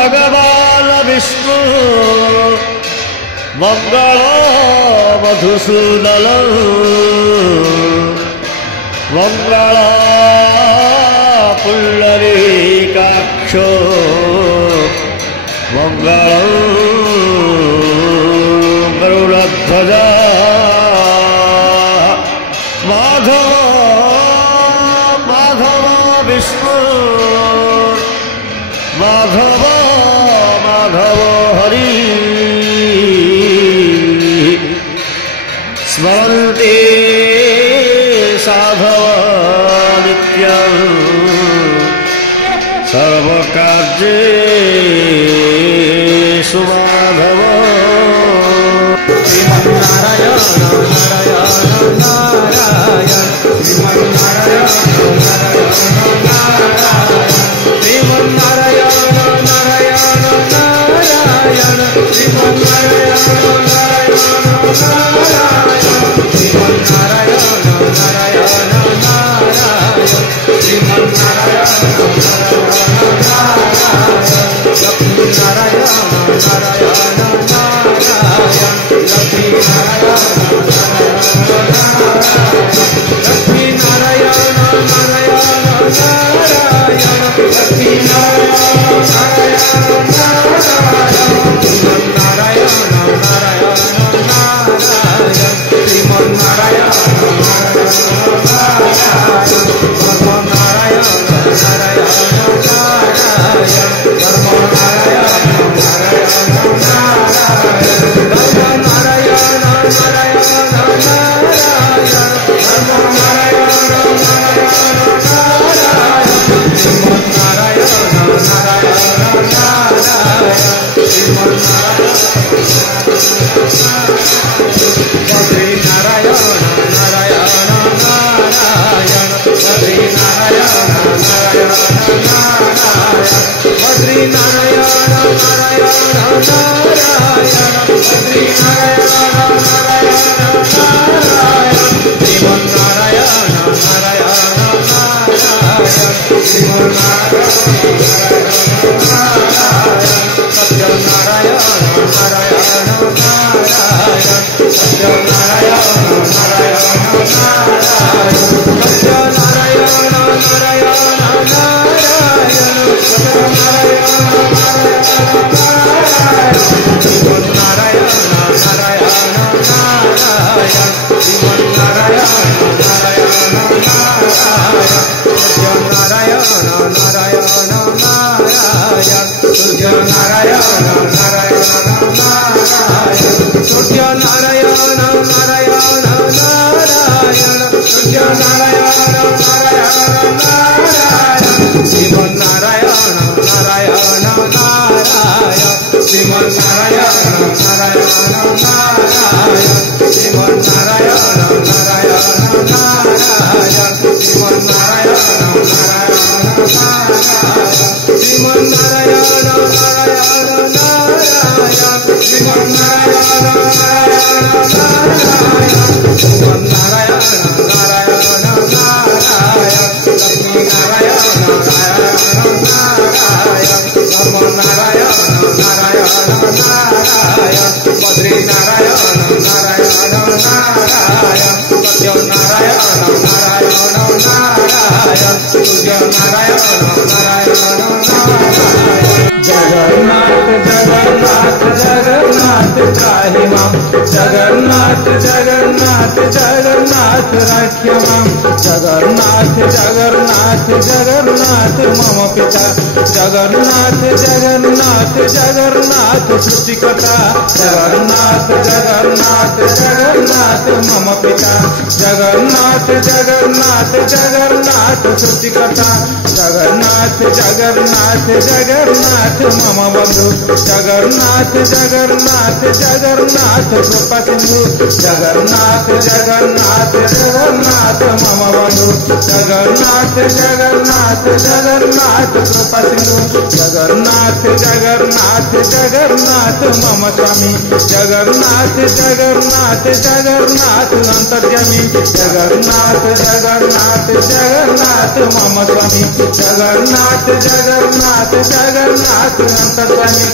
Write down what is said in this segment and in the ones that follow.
भगवान् विष्णु मङ्गलं मधुसूदनं मङ्गलं पुण्डरीकाक्षो मङ्गलं गरुडध्वजा माधव माधव विष्णु माधव माधव हरि स्मरन्ते साधव नित्यं सर्वकार्येषु माधव श्रीमन्नारायण नारायण नारायण श्रीमन्नारायण नारायण नारायण श्रीमन्नारायण नारायण नारायण श्रीमन्नारायण नारायण नारायण श्रीमन्नारायण नारायण नारायण श्रीमन्नारायण नारायण नारायण लक्ष्मी नारायण लक्ष्मी नारायण नारायण नारायण लक्ष्मी नारायण नारायण नारायण श्रीमन्नारायण नारायण जगन्नाथ जगन्नाथ जगन्नाथ राख्य मां जगन्नाथ जगन्नाथ जगन्नाथ मम पिता जगन्नाथ जगन्नाथ जगन्नाथ सृष्टिकर्ता जगन्नाथ जगन्नाथ जगन्नाथ मम पिता जगन्नाथ जगन्नाथ जगन्नाथ सृष्टिकर्ता जगन्नाथ जगन्नाथ जगन्नाथ मम बंधु जगन्नाथ जगन्नाथ जगन्नाथ कृपा सिंधु जगन्नाथ जगन्नाथ जगन्नाथ मम बंधु जगन्नाथ जगन्नाथ जगन्नाथ कृपा सिंधु जगन्नाथ जगन्नाथ जगन्नाथ मम स्वामी जगन्नाथ जगन्नाथ जगन्नाथ अंतर्यामी जगन्नाथ जगन्नाथ जगन्नाथ मम स्वामी जगन्नाथ जगन्नाथ जगन्नाथ अंतर्यामी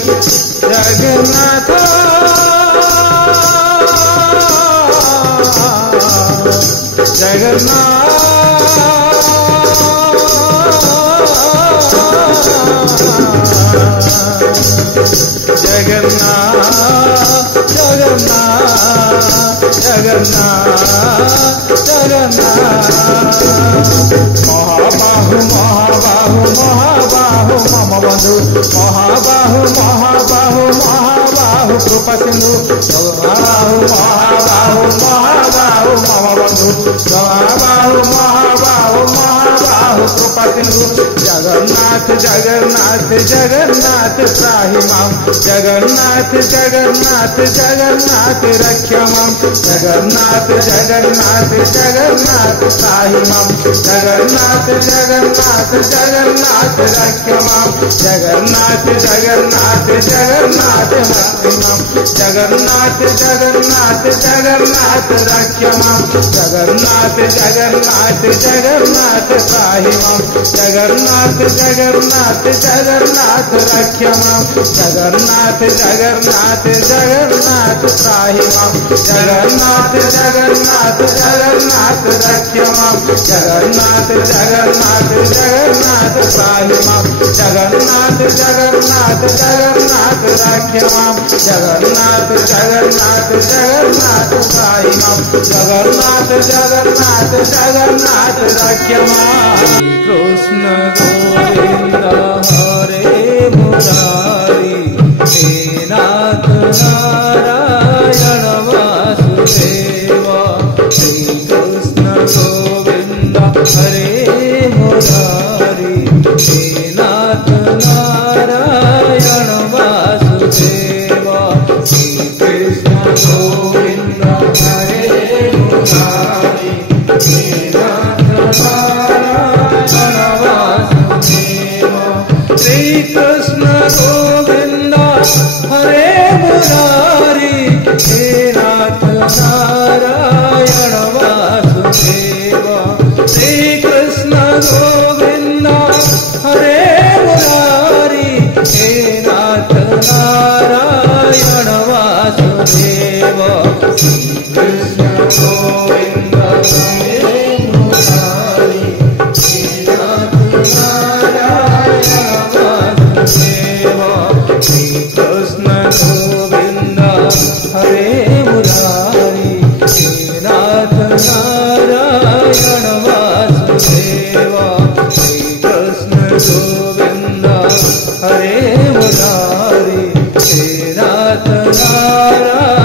जगन्नाथ जगन्नाथ जगन्नाथ जगन्नाथ जगन्नाथ महाबाहु महाबाहु महाबाहु मम बंधु महाबाहु महाबाहु महाबाहु कृपा सिंधु महाबाहु महाबाहु महाबाहु मम बंधु महाबाहु महाबाहु महाबाहु कृपा सिंधु जगन्नाथ जगन्नाथ जगन्नाथ त्राहि मां जगन्नाथ जगन्नाथ जगन्नाथ रक्ष मां जगन्नाथ जगन्नाथ जगन्नाथ त्राहि मां जगन्नाथ जगन्नाथ जगन्नाथ रक्ष मां जगन्नाथ जगन्नाथ जगन्नाथ मुक्ति मां जगन्नाथ जगन्नाथ जगन्नाथ रक्ष मां जगन्नाथ जगन्नाथ जगन्नाथ त्राहि मां जगन्नाथ जगन्नाथ जगन्नाथ रक्ष मां जगन्नाथ जगन्नाथ जगन्नाथ त्राहि मां जगन्नाथ जगन्नाथ जगन्नाथ रक्ष मां जगन्नाथ जगन्नाथ जगन्नाथ त्राहि मां जगन्नाथ जगन्नाथ जगन्नाथ रक्ष मां जगन्नाथ जगन्नाथ जगन्नाथ त्राहि मां जगन्नाथ जगन्नाथ जगन्नाथ रक्ष मां कृष्ण गोविंद हरे मुरारी हे नाथ नारायण वासुदेव श्री कृष्ण गोविंद हरे मुरारी हे नाथ नारायण वासुदेव श्री कृष्ण गोविंद हरे मुरारी हे नाथ नारायण वासुदेव श्री कृष्ण गोविंद हरे मुरारी हे नाथ नारायण वासुदेव श्री कृष्ण गोविंद हरे मुरारी हे नाथ नारायण वासुदेव श्री कृष्ण गोविंद हरे मुरारी हे नाथ नारायण वासुदेव श्री कृष्ण गोविंद हरे मुरारी हे नाथ नारायण वासुदेव श्री कृष्ण गोविंद हरे मुरारी हे नाथ नारायण